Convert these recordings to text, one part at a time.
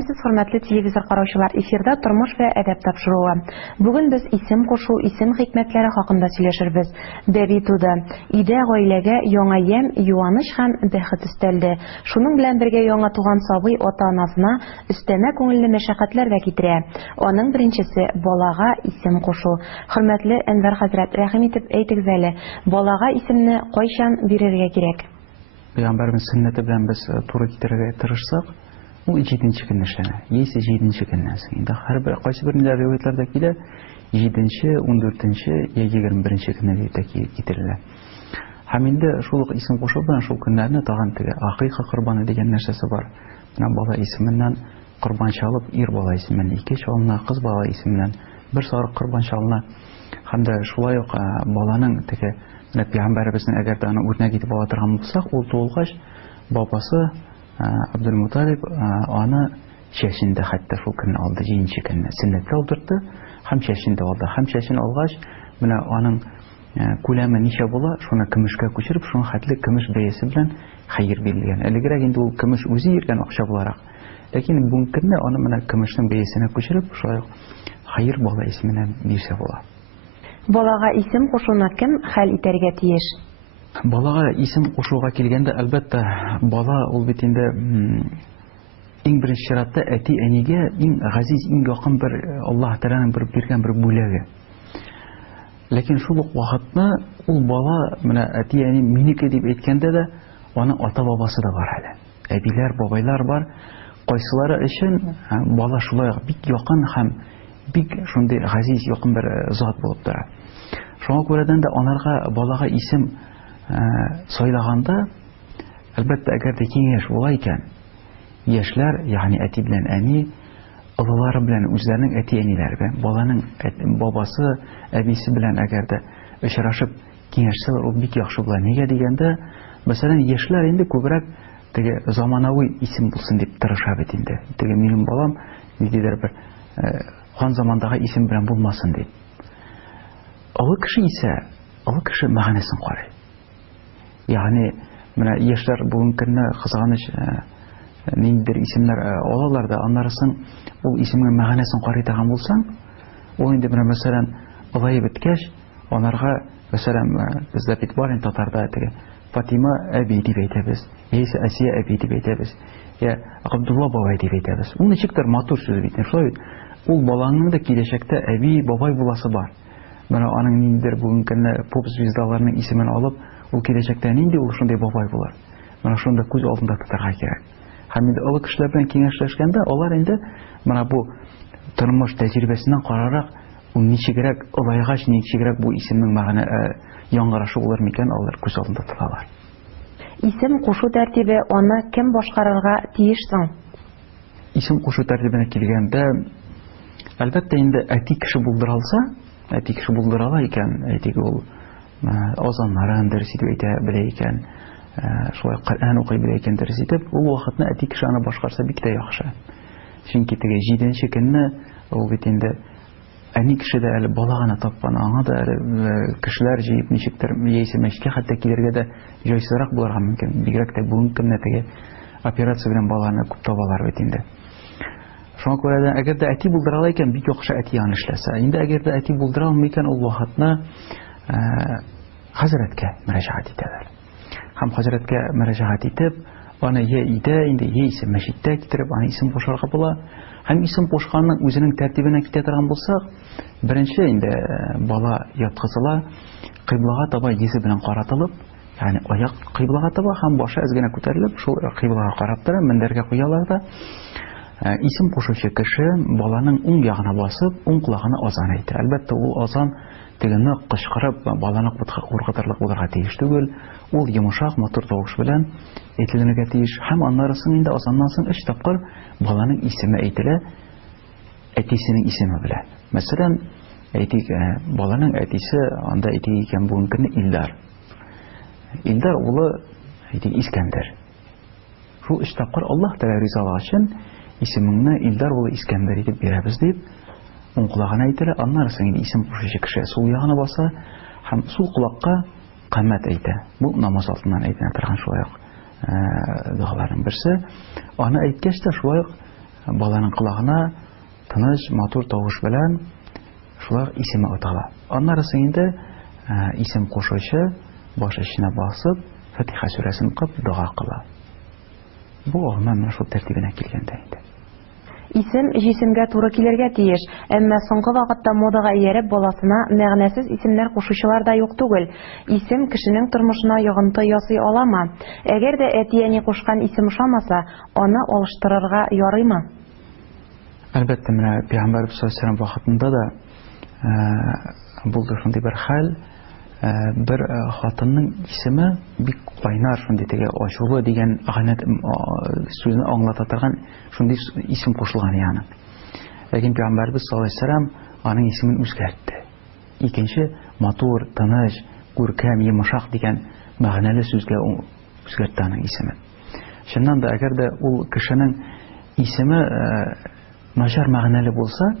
Исәнмесез, хөрмәтле телевизор караучылар, эфирда тормыш ва әдәп тапшыруы. Бүген без исем кушу, исем хикмәтләре хакында сөйләшербез. Бәби туды. Өйдә гаиләгә яңа ям, юаныч һәм бәхет өстәлде. Шуның белән бергә яңа туган сабый ата-анасына өстәмә күңелле мәшәкатьләр дә китерә. Аның беренчесе балага исем кушу. Хөрмәтле Әнвәр хәзрәт, рәхим итеп әйтегез әле, балага исемне кайчан бирергә кирәк? Пәйгамбәрбез сөннәте белән без туры китерергә тырышсак, ул 7нче көнне эшләнә. Яисә 7нче көннән соң. Инде һәрбер кайсы бер риваятларда килә 7нче, 14нче я 21нче көнне дип китерелә. Һәм инде шул ук исем кушу белән шул көннәрне тагын теге акыйка корбаны дигән нәрсәсе бар. Менә бала исеменнән корбан чалып, ир бала исеменнән 2 чалына, кыз бала исеменнән 1 сарык корбан чалына. Һәм дә шулай ук баланың теге Пәйгамбәрбезнең әгәр дә аны үрнәк итеп ала торган булсак, ул тулгач бабасы Абдулмуталиб аны чәчендә хәтта шул көнне алды, 7нче көнне сөннәткә алдырды һәм чәчендә алды. Һәм чәчен алгач, менә аның күләме ничә була, шуны көмешкә күчереп, шуның хәтле көмеш бәясе белән хәер бирелгән. Әлегрәк инде ул көмеш үзе йөргән акча буларак. Ләкин бүген көнне аны менә көмешнең бәясенә күчереп, шулай хәер бала исеменнән бирсә була. Балага исем кушуны кем хәл итәргә тиеш? Балага исем кушуга килгәндә, әлбәттә, бала ул бит инде иң беренче чиратта әти-әнигә иң газиз, иң якын бер Аллаһ Тәгаләнең бер биргән бер бүләге. Ләкин шул ук вакытны ул бала менә әти-әни минеке дип әйткәндә дә, аның ата-бабасы да бар әле. Әбиләр, бабайлар бар. Кайсылары өчен бала шулай бик якын һәм бик шундый газиз, якын бер зат булып тора. Шуңа күрәдән дә анарга балага исем сайлаганда, әлбәттә, әгәр дә киңәш була икән, яшьләр, ягъни әти белән әни, олылары белән үзләренең әти-әниләре белән, баланың бабасы, әбисе белән әгәр дә очрашып киңәшсәләр, ул бик яхшы була. Нигә дигәндә, мәсәлән, яшьләр инде күбрәк теге заманауи исем булсын дип тырыша бит инде. Теге минем балам ниндидер бер хан замандагы исем белән булмасын дип. Олы кеше исә, олы кеше мәгънәсен карый. Ягъни, менә яшьләр бүген көнне кызганыч ниндидер исемнәр алалар да, аннарысын ул исемнең мәгънәсен карый торган булсаң, ул инде менә мәсәлән, олай беткәч, анарга мәсәлән, бездә бит бар инде татарда теге Фатима әби дип әйтәбез, яисә Асия әби дип әйтәбез, я Габдулла бабай дип әйтәбез. Ул ничектер матур сүз бит, шулай. Ул баланың да киләчәктә әби, бабай буласы бар. Менә аның ниндидер бүген көнне поп звездаларның исемен алып, ул киләчәктә нинди ул шундый бабай булыр. Менә шунда күз алдында тотарга кирәк. Һәм инде олы кешеләр белән киңәшләшкәндә, алар инде менә бу тормыш тәҗрибәсеннән карарак, ул ничегрәк олайгач, ничегрәк бу исемнең мәгънә яңгырашы булыр микән, алар күз алдында тоталар. Исем кушу тәртибе, аны кем башкарырга тиеш соң? Исем кушу тәртибенә килгәндә, әлбәттә инде әти кеше булдыра алса, әти кеше булдыра ала икән, әйтик ул азаннарын дөрес итеп әйтә белә икән, шулай Коръән укый белә икән дөрес итеп, ул вакытны әти кеше аны башкарса бик тә яхшы. Чөнки теге 7нче көнне ул бит инде әни кеше дә әле бала гына тапкан, аңа да кешеләр җыеп ничектер, яисә мәчеткә хәтта килергә дә җайсызрак булырга мөмкин. Бигрәк тә бүген көнне теге операция белән баланы күп табалар бит инде. Шуңа күрә дә, әгәр дә әти булдыра ала икән, бик яхшы әти аны эшләсә. Инде әгәр дә әти булдыра алмый икән, ул вакытны хәзрәткә мөрәҗәгать итәләр. Һәм хәзрәткә мөрәҗәгать итеп, аны я өйдә, инде яисә мәчеттә китереп, аны исем кушарга була. Һәм исем кушканның үзенең тәртибенә китә торган булсак, беренче инде бала яткызыла, кыйблага таба йөзе белән каратылып, ягъни аяк кыйблага таба һәм башы әз генә күтәрелеп, шул кыйблага карап тора, мендәргә куялар да. Исем кушучы кеше баланың уң ягына басып, уң колагына азан әйтә. Әлбәттә, ул азан тегене кычкырып, баланы куркытырлык булырга тиеш түгел. Ул йомшак, матур тавыш белән әйтелергә тиеш. Һәм аннарысын инде азаннан соң 3 тапкыр баланың исеме әйтелә, әтисенең исеме белән. Мәсәлән, әйтик, баланың әтисе анда әйтик икән бүген көнне Илдар. Илдар улы әйтик Искәндәр. Шул 3 тапкыр Аллаһ Тәгалә ризалыгы өчен исемеңне Илдар улы Искәндәр итеп бирәбез дип, уң колагына әйтелә, аннарысын инде исем кушучы кеше сул ягына баса һәм сул колакка камәт әйтә. Бу намаз алтыннан әйтелә торган шулай ук дуаларның берсе. Аны әйткәч тә шулай ук баланың колагына тыныч, матур тавыш белән шулар исеме атала. Аннарысы инде исем кушучы баш эченә басып, Фатиха сүрәсен укып дуга кыла. Бу гомумән шул тәртибенә килгәндә инде. Исем җисемгә туры килергә тиеш, әмма соңгы вакытта модага ияреп баласына мәгънәсез исемнәр кушучылар да юк түгел. Исем кешенең тормышына йогынты ясый аламы? Әгәр дә әти-әни кушкан исем ошамаса, аны алыштырырга ярыймы? Әлбәттә, менә Пәйгамбәр саллаллаху алейһи вакытында да булды шундый бер хәл. Бер хатынның исеме бик кайнар, шундый теге ачулы дигән агынат сүзне аңлата торган шундый исем кушылган яны. Ләкин Пәйгамбәрбез саллаллаху алейһи вассалам аның исемен үзгәртте. Икенче матур, тыныч, күркәм, йомшак дигән мәгънәле сүзгә үзгәртте аның исемен. Шуннан да әгәр дә ул кешенең исеме начар мәгънәле булса,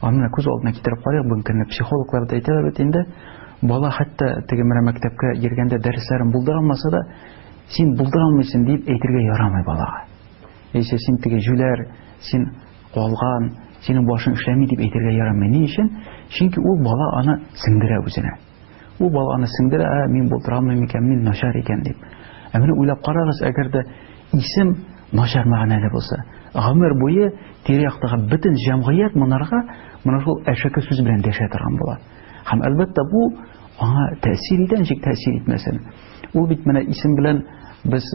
аны күз алдына китереп карыйк, бу көнне психологлар да әйтәләр бит инде. Бала хәтта теге менә мәктәпкә йөргәндә дәресләрен булдыра алмаса да, син булдыра алмыйсың дип әйтергә ярамый балага. Яисә син теге жүләр, син калган, синең башың эшләми дип әйтергә ярамый. Ни өчен? Чөнки ул бала аны сеңдерә үзенә. Ул бала аны сеңдерә, мин булдыра алмыйм икән, мин начар икән дип. Ә менә уйлап карагыз, әгәр дә исем начар мәгънәле булса, гомер буе тирә-яктагы бөтен җәмгыять монарга моны шул әшәке сүз белән дәшә торган була. Һәм әлбәттә бу аңа тәэсир итә, ничек тәэсир итмәсен. Ул бит менә исем белән без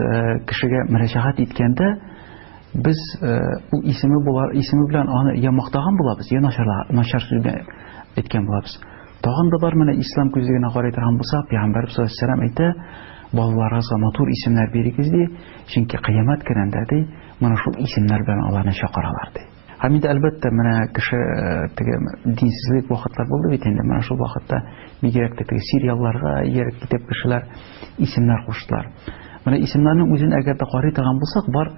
кешегә мөрәҗәгать иткәндә, без ул исеме белән аны я мактаган булабыз, я начар сүз белән әйткән булабыз. Тагын да бар менә ислам күзлегенә карый торган булса, Пәйгамбәр саллаллаху алейһи ва саллям әйтә, балаларыгызга матур исемнәр бирегез ди, чөнки кыямәт көнендә ди, моны шул исемнәр белән аларны чакыралар ди. Һәм инде әлбәттә менә кеше теге динсезлек вакытлар булды бит инде. Менә шул вакытта бигрәк теге сериалларга ияреп китеп кешеләр исемнәр куштылар. Менә исемнәрнең үзен әгәр дә карый торган булсак, бар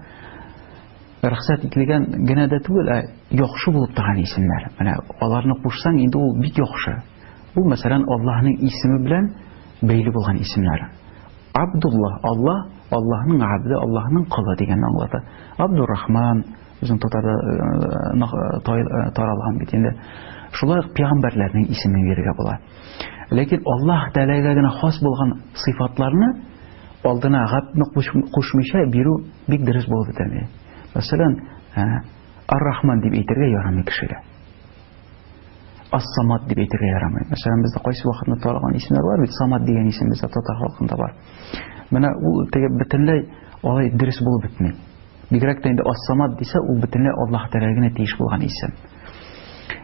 рөхсәт ителгән генә дә түгел, яхшы булып торган исемнәр. Менә аларны кушсаң, инде ул бик яхшы. Бу мәсәлән Аллаһның исеме белән бәйле булган исемнәр. Абдулла, Аллаһ, Аллаһның абды, Аллаһның кулы дигәнне аңлата. Абдуррахман үзен таралган бит инде. Шулай пәйгамбәрләрнең исемен бирергә була. Ләкин Аллаһ Тәгаләгә генә хас булган сыйфатларны алдына габны кушмыйча бирү бик дөрес булып бетә. Мәсәлән, Ар-Рахман дип әйтергә ярамый кешегә. Ас-Самад дип әйтергә ярамый. Мәсәлән, бездә кайсы вакытны таралган исемнәр бар бит, Самад дигән исем бездә татар халкында бар. Менә ул теге бөтенләй алай дөрес булып бетми. Бигрәк тә инде Ас-Самад дисә, ул бөтенләй Аллаһ Тәгаләгә тиеш булган исем.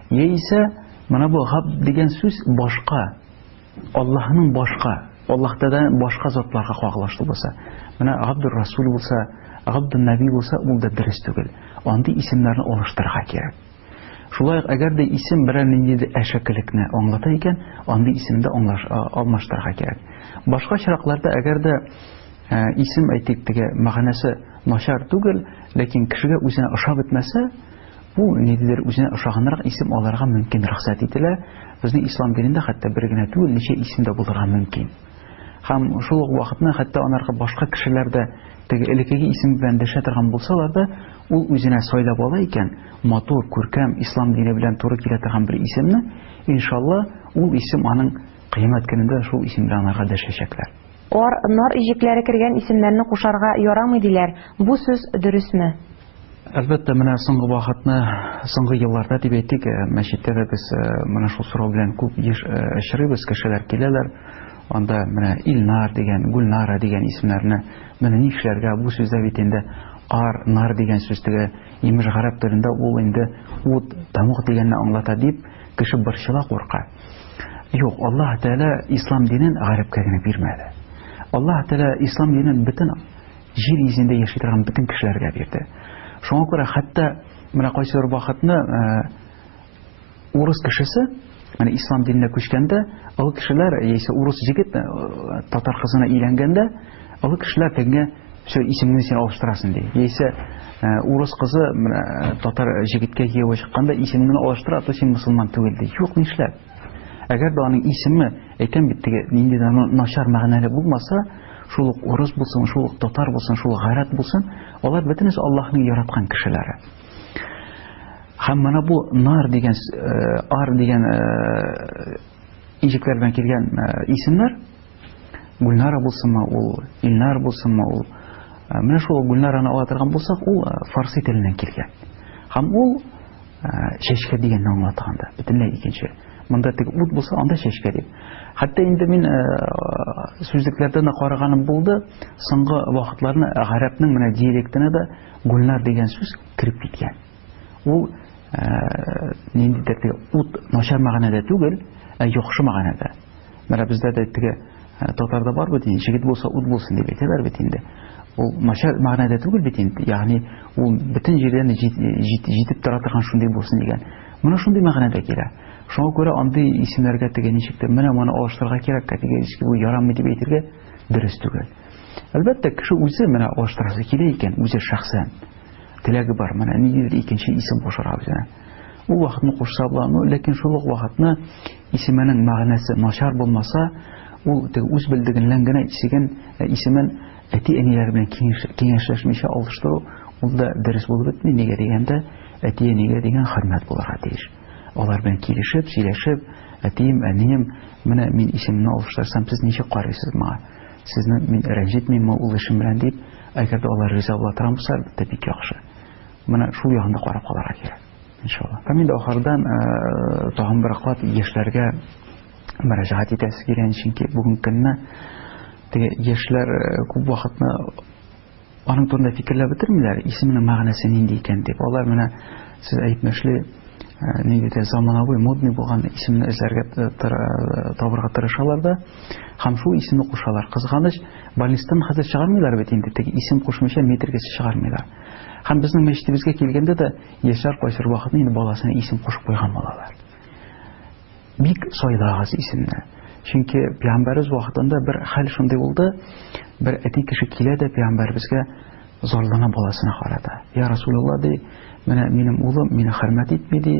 Яисә, менә бу Габд дигән сүз башка, Аллаһның башка, Аллаһтан башка затларга кагылышлы булса, менә Габдур-Расул булса, Габдун-Наби булса, ул да дөрес түгел. Андый исемнәрне алыштырырга кирәк. Шулай әгәр дә исем берәр нинди әшәкелекне аңлата икән, андый исемдә алмаштырырга кирәк. Башка чиракларда әгәр дә исем әйтик теге мәгънәсе начар түгел, ләкин кешегә үзенә ошап бетмәсә, бу ниндидер үзенә ошаганрак исем алырга мөмкин, рөхсәт ителә. Безнең ислам динендә хәтта бер генә түгел, ничә исем дә булырга мөмкин. Һәм шул ук вакытны хәтта анарга башка кешеләр дә теге элекеге исем белән дәшә торган булсалар да, ул үзенә сайлап ала икән, матур, күркәм, ислам дине белән туры килә торган бер исемне, иншалла, ул исем аның кыямәт көнендә шул исем белән анарга дәшәчәкләр. Нар иҗекләре кергән исемнәрне кушарга ярамый диләр. Бу сүз дөресме? Әлбәттә, менә соңгы вакытны, соңгы елларда дип әйтик, мәчеттә дә без менә шул сорау белән күп очрыйбыз, кешеләр киләләр. Анда менә Илнар дигән, Гулнара дигән исемнәрне менә нишләргә, бу сүздә бит инде ар, нар дигән сүз теге имеш гарәп телендә ул инде ут, тамук дигәнне аңлата дип кеше борчыла, курка. Юк, Аллаһ Тәгалә ислам динен гарәпкә генә бирмәде. Аллаһ Тәгалә ислам динен бөтен җир йөзендә яши торган бөтен кешеләргә бирде. Шуңа күрә хәтта менә кайсы бер вакытны урыс кешесе менә ислам диненә күчкәндә, ул кешеләр яисә урыс җегет татар кызына өйләнгәндә, ул кешеләр тегә шул исемне син алыштырасың ди. Яисә урыс кызы менә татар җегеткә кияүгә чыкканда исемне алыштыра, то син мусулман түгел ди. Юк, нишләп? Әгәр дә аның исеме әйтәм бит теге нинди начар мәгънәле булмаса, шул ук урыс булсын, шул ук татар булсын, шул гарәп булсын, алар бөтенесе Аллаһның яраткан кешеләре. Һәм менә бу нар дигән, ар дигән иҗекләр белән килгән исемнәр, Гульнара булсынмы, ул Илнар булсынмы, ул менә шул Гульнараны ала торган булсак, ул фарси теленнән килгән. Һәм ул чәчкә дигәнне аңлатганда, бөтенләй икенче. Монда теге ут булса, анда чәчкә дип. Хәтта инде мин сүзлекләрдә дә караганым булды, соңгы вакытларны гарәпнең менә диалектына да Гульнар дигән сүз кирип киткән. Ул ниндидер теге ут начар мәгънәдә түгел, яхшы мәгънәдә. Менә бездә дә теге татарда бар бит, җегет булса ут булсын дип әйтәләр бит инде. Ул начар мәгънәдә түгел бит инде. Ягъни ул бөтен җирдән җитеп тора торган шундый булсын дигән. Моны шундый мәгънәдә килә. Шуңа күрә андый исемнәргә теге ничектер менә моны алыштырырга кирәк, категорически бу ярамый дип әйтергә дөрес түгел. Әлбәттә, кеше үзе менә алыштырасы килә икән, үзе шәхсән теләге бар, менә ниндидер икенче исем кушырга үзенә. Ул вакытны кушса була, ләкин шул ук вакытны исеменең мәгънәсе начар булмаса, ул теге үз белдегеннән генә исемен әти-әниләр белән киңәшләшмичә алыштыру, ул да дөрес булып бетми. Нигә дигәндә, әти-әнигә дигән хөрмәт булырга тиеш. Алар белән килешеп, сөйләшеп, әтием, әнием, менә мин исемне алыштырсам, сез ничек карыйсыз моңа? Сезне мин рәнҗетмимме ул эшем белән дип, әгәр дә алар риза була торган булса, әлбәттә бик яхшы. Менә шул ягында карап калырга кирәк, иншалла. Һәм инде ахырдан тагын бер кат яшьләргә мөрәҗәгать итәсе килгән, чөнки бүгенге көнне теге яшьләр күп вакытны аның турында фикерләп бетермиләр, исеменең мәгънәсе нинди икән дип. Алар менә сез әйтмәшле нигеде заманауи модный булган исемне эзләргә табырга тырышалар да, һәм шул исемне кушалар. Кызганыч, больницадан хәзер чыгармыйлар бит инде, теге исем кушмыйча метргә чыгармыйлар. Һәм безнең мәчетебезгә килгәндә дә яшьләр кайсыр вакытны инде баласына исем кушып куйган булалар. Бик сайлагыз исемне. Чөнки Пәйгамбәрбез вакытында бер хәл шундый булды, бер әти кеше килә дә Пәйгамбәрбезгә зарлана баласына карата. Я Расулулла ди, менә минем улым мине хөрмәт итми ди,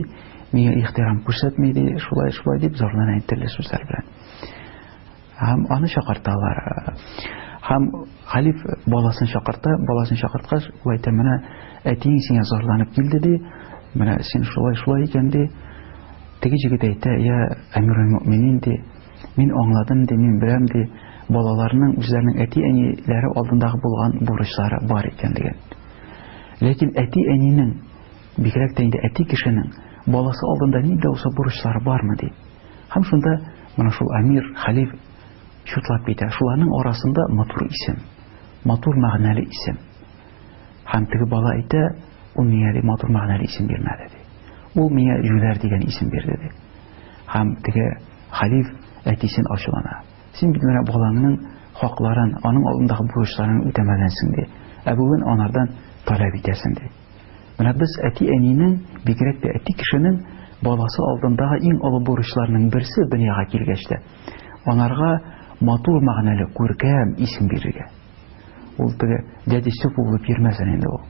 миңа ихтирам күрсәтми ди, шулай дип зарлана әйтелде сүзләр белән. Һәм аны чакырталар. Һәм халиф баласын чакырткач, ул әйтә, менә әтиң сиңа зарланып килде ди, менә син шулай икән ди. Теге җегет әйтә, я әмирул мөэминин ди, мин аңладым ди, мин беләм ди, балаларның үзләренең әти-әниләре алдындагы булган бурычлары бар икәнлеген. Ләкин әти-әнинең, бигрәк тә инде әти кешенең баласы алдында нинди булса бурычлары бармы ди. Һәм шунда моны шул әмир, халиф шутлап әйтә, шуларның арасында матур исем, матур мәгънәле исем. Һәм теге бала әйтә, ул миңа матур мәгънәле исем бирмәде ди. Ул миңа Юләр дигән исем бирде ди. Һәм теге халиф әтисен ачулана. Син бит менә балаңның хакларын, аның алдындагы бурычларын үтәмәгәнсең ди. Бүген анардан таләп итәсең ди. Менә без әти-әнинең, бигрәк тә әти кешенең баласы алдындагы иң олы бурычларның берсе дөньяга килгәч тә анарга матур мәгънәле, күркәм исем бирергә. Ул теге дәдисе булып йөрмәсен инде ул.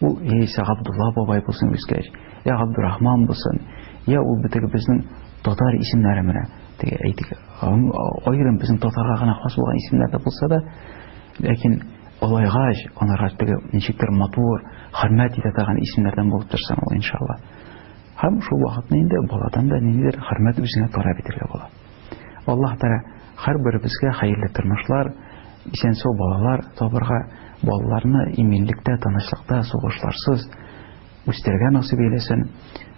Ул яисә Габдулла бабай булсын үскәч, я Габдурахман булсын, я ул битеге безнең татар исемнәре менә, теге әйтик, аерым безнең татарга гына хас булган исемнәр дә булса да, ләкин алайгач, анарга теге ничектер матур, хөрмәт итә торган исемнәрдән булып торсын ул, иншалла. Һәм шул вакытны инде баладан да ниндидер хөрмәт үзенә таләп итәргә була. Аллаһ Тәгалә һәрберебезгә хәерле тормышлар, исән-сау балалар табырга, балаларны иминлектә, тынычлыкта, сугышларсыз үстерергә насыйп әйләсен.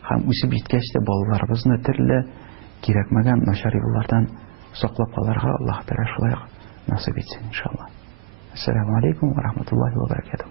Һәм үсеп җиткәч тә балаларыбызны төрле кирәкмәгән начар юллардан саклап калырга Аллаһ Тәгалә шулай насыйп итсен, иншалла. Ассаламу алейкум ва рахматуллахи ва баракатуһ.